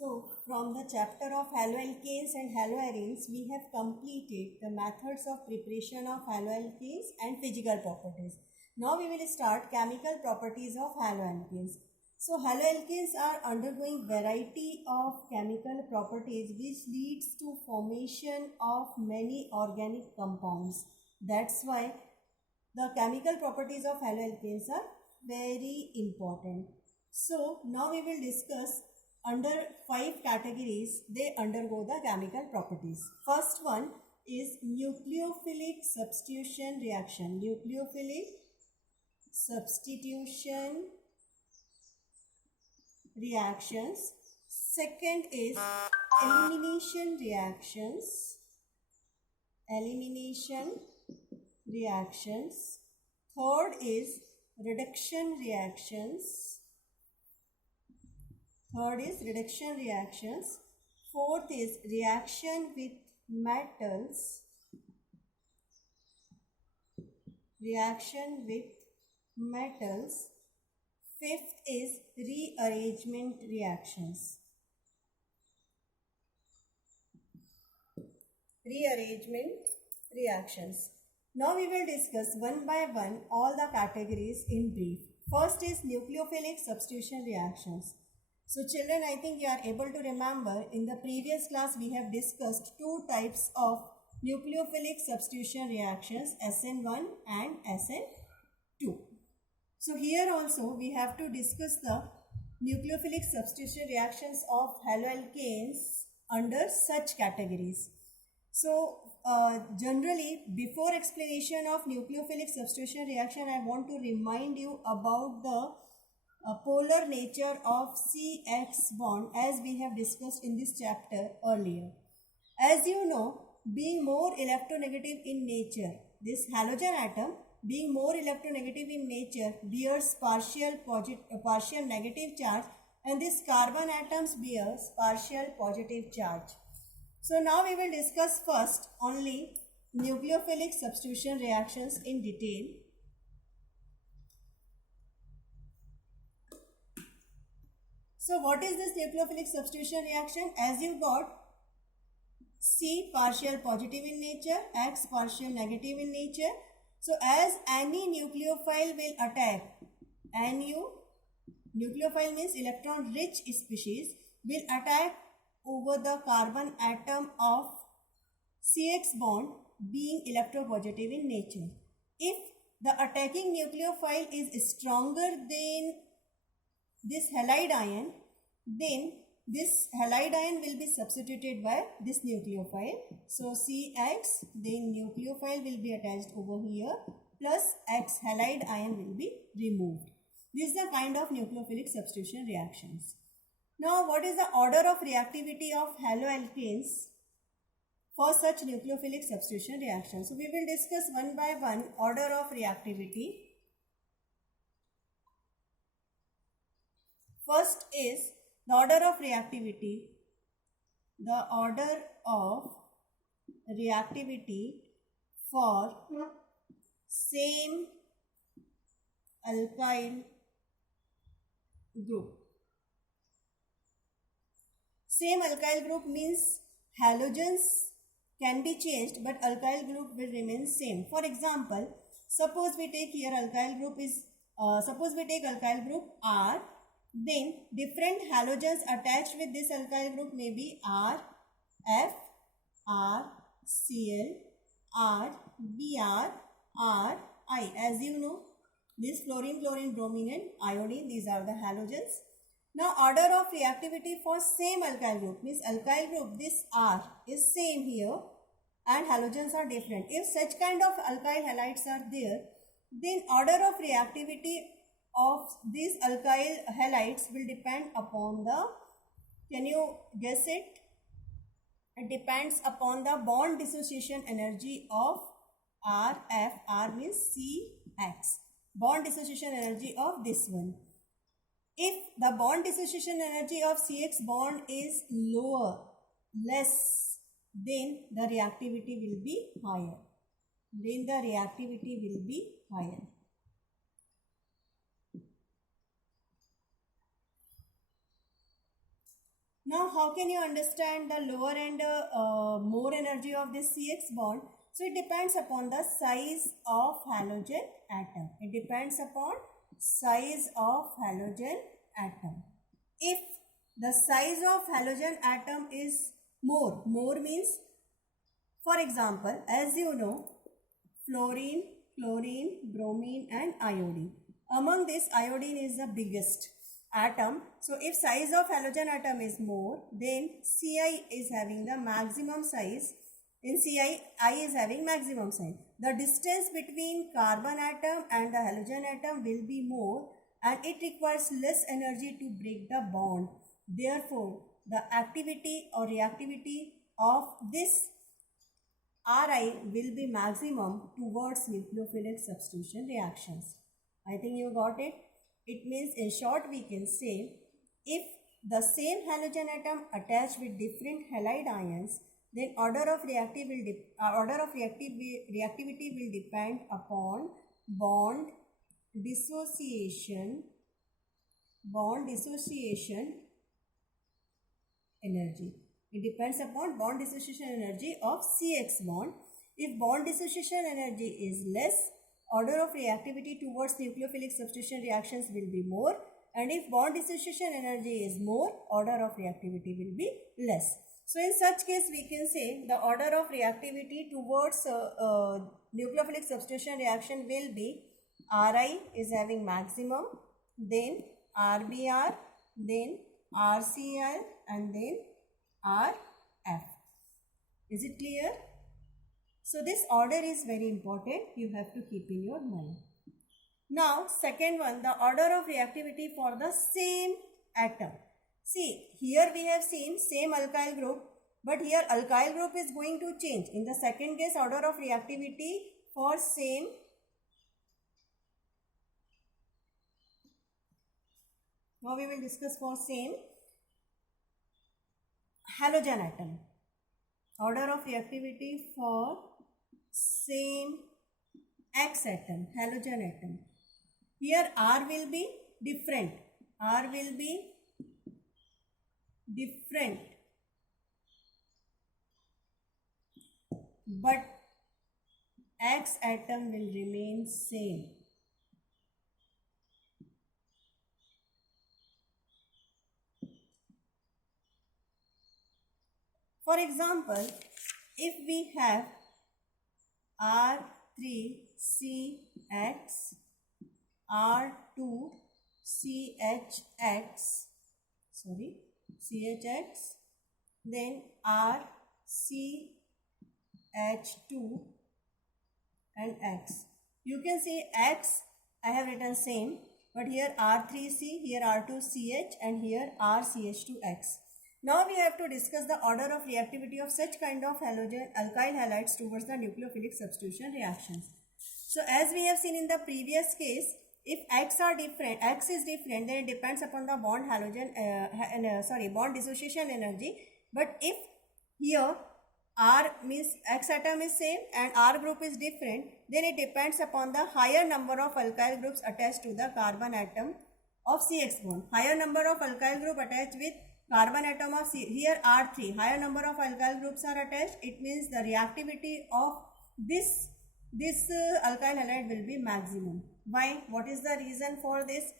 So, from the chapter of haloalkanes and haloarenes, we have completed the methods of preparation of haloalkanes and physical properties. Now we will start chemical properties of haloalkanes. So, haloalkanes are undergoing variety of chemical properties which leads to formation of many organic compounds. That's why the chemical properties of haloalkanes are very important. So, now we will discuss under 5 categories they undergo the chemical properties. First one is nucleophilic substitution reaction. Nucleophilic substitution reactions. Second is elimination reactions. Elimination reactions. Third is reduction reactions. Third is reduction reactions. Fourth is reaction with metals. Reaction with metals. Fifth is rearrangement reactions. Rearrangement reactions. Now we will discuss one by one all the categories in brief. First is nucleophilic substitution reactions. So children, I think you are able to remember in the previous class we have discussed two types of nucleophilic substitution reactions, SN1 and SN2. So here also we have to discuss the nucleophilic substitution reactions of haloalkanes under such categories. So generally before explanation of nucleophilic substitution reaction, I want to remind you about the polar nature of CX bond as we have discussed in this chapter earlier. As you know, being more electronegative in nature, this halogen atom being more electronegative in nature bears partial negative charge, and this carbon atoms bears partial positive charge. So now we will discuss first only nucleophilic substitution reactions in detail. So what is this nucleophilic substitution reaction? As you got C partial positive in nature, X partial negative in nature. So as any nucleophile will attack, nucleophile means electron rich species, will attack over the carbon atom of CX bond being electropositive in nature. If the attacking nucleophile is stronger than this halide ion, then this halide ion will be substituted by this nucleophile. So CX, then nucleophile will be attached over here, plus X halide ion will be removed. This is the kind of nucleophilic substitution reactions. Now what is the order of reactivity of haloalkanes for such nucleophilic substitution reactions? So we will discuss one by one order of reactivity. First is the order of reactivity. The order of reactivity for same alkyl group. Same alkyl group means halogens can be changed but alkyl group will remain same. For example, suppose we take here alkyl group is, suppose we take alkyl group R, then different halogens attached with this alkyl group may be R, F, R, Cl, R, Br, R, I. As you know, this fluorine, chlorine, bromine and iodine, these are the halogens. Now order of reactivity for same alkyl group means alkyl group, this R is same here and halogens are different. If such kind of alkyl halides are there, then order of reactivity of these alkyl halides will depend upon the, can you guess it? It depends upon the bond dissociation energy of RF. R means CX. Bond dissociation energy of this one. If the bond dissociation energy of CX bond is less, then the reactivity will be higher. Now, how can you understand the lower and more energy of this CX bond? So, it depends upon the size of halogen atom. It depends upon size of halogen atom. If the size of halogen atom is more means, for example, as you know, fluorine, chlorine, bromine and iodine. Among this, iodine is the biggest atom. So if size of halogen atom is more, then Ci is having the maximum size. In Ci, I is having maximum size. The distance between carbon atom and the halogen atom will be more, and it requires less energy to break the bond. Therefore, the activity or reactivity of this Ri will be maximum towards nucleophilic substitution reactions. I think you got it. It means, in short, we can say, if the same halogen atom attached with different halide ions, then order of reactivity will depend upon bond dissociation energy. It depends upon bond dissociation energy of CX bond. If bond dissociation energy is less, order of reactivity towards nucleophilic substitution reactions will be more, and if bond dissociation energy is more, order of reactivity will be less. So in such case, we can say the order of reactivity towards nucleophilic substitution reaction will be Ri is having maximum, then RBr, then RCl, and then RF. Is it clear? So this order is very important. You have to keep in your mind. Now, second one, the order of reactivity for the same atom. See, here we have seen same alkyl group, but here alkyl group is going to change. In the second case, order of reactivity for same now we will discuss for same halogen atom. Order of reactivity for same X atom, halogen atom. Here R will be different. R will be different. But X atom will remain same. For example, if we have R3CX, R2CHX, CHX, then RCH2 and X. You can see X, I have written same, but here R3C, here R2CH and here RCH2X. Now we have to discuss the order of reactivity of such kind of alkyl halides towards the nucleophilic substitution reactions. So as we have seen in the previous case, if X is different, then it depends upon the bond bond dissociation energy. But if here R means X atom is same and R group is different, then it depends upon the higher number of alkyl groups attached to the carbon atom of CX bond. Higher number of alkyl group attached with carbon atom of here R3, higher number of alkyl groups are attached. It means the reactivity of this alkyl halide will be maximum. Why? What is the reason for this?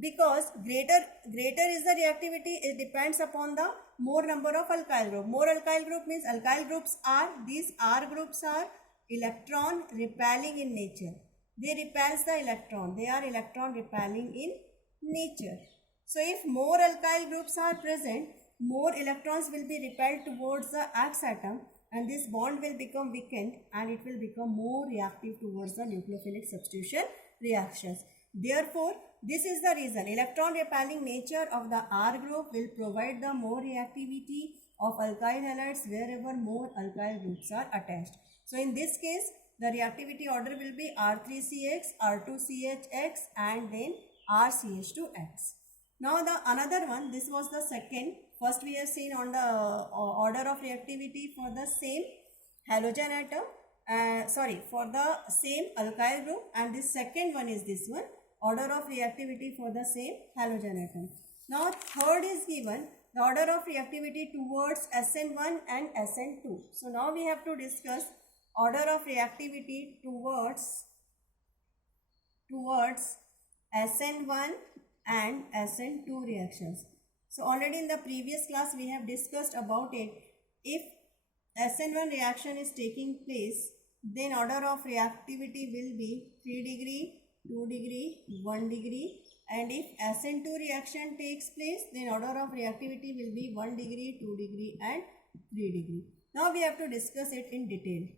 Because greater is the reactivity, it depends upon the more number of alkyl group. More alkyl group means alkyl groups are, these R groups are electron repelling in nature. They repels the electron. They are electron repelling in nature. So if more alkyl groups are present, more electrons will be repelled towards the X atom, and this bond will become weakened and it will become more reactive towards the nucleophilic substitution reactions. Therefore, this is the reason electron repelling nature of the R group will provide the more reactivity of alkyl halides wherever more alkyl groups are attached. So in this case, the reactivity order will be R3CX, R2CHX and then RCH2X. Now the another one, this was the second. First we have seen on the order of reactivity for the same halogen atom, for the same alkyl group, and this second one is this one, order of reactivity for the same halogen atom. Now third is given, the order of reactivity towards SN1 and SN2. So now we have to discuss order of reactivity towards SN1 and SN2 reactions. So already in the previous class we have discussed about it. If SN1 reaction is taking place, then order of reactivity will be 3 degree, 2 degree, 1 degree, and if SN2 reaction takes place, then order of reactivity will be 1 degree, 2 degree and 3 degree. Now we have to discuss it in detail.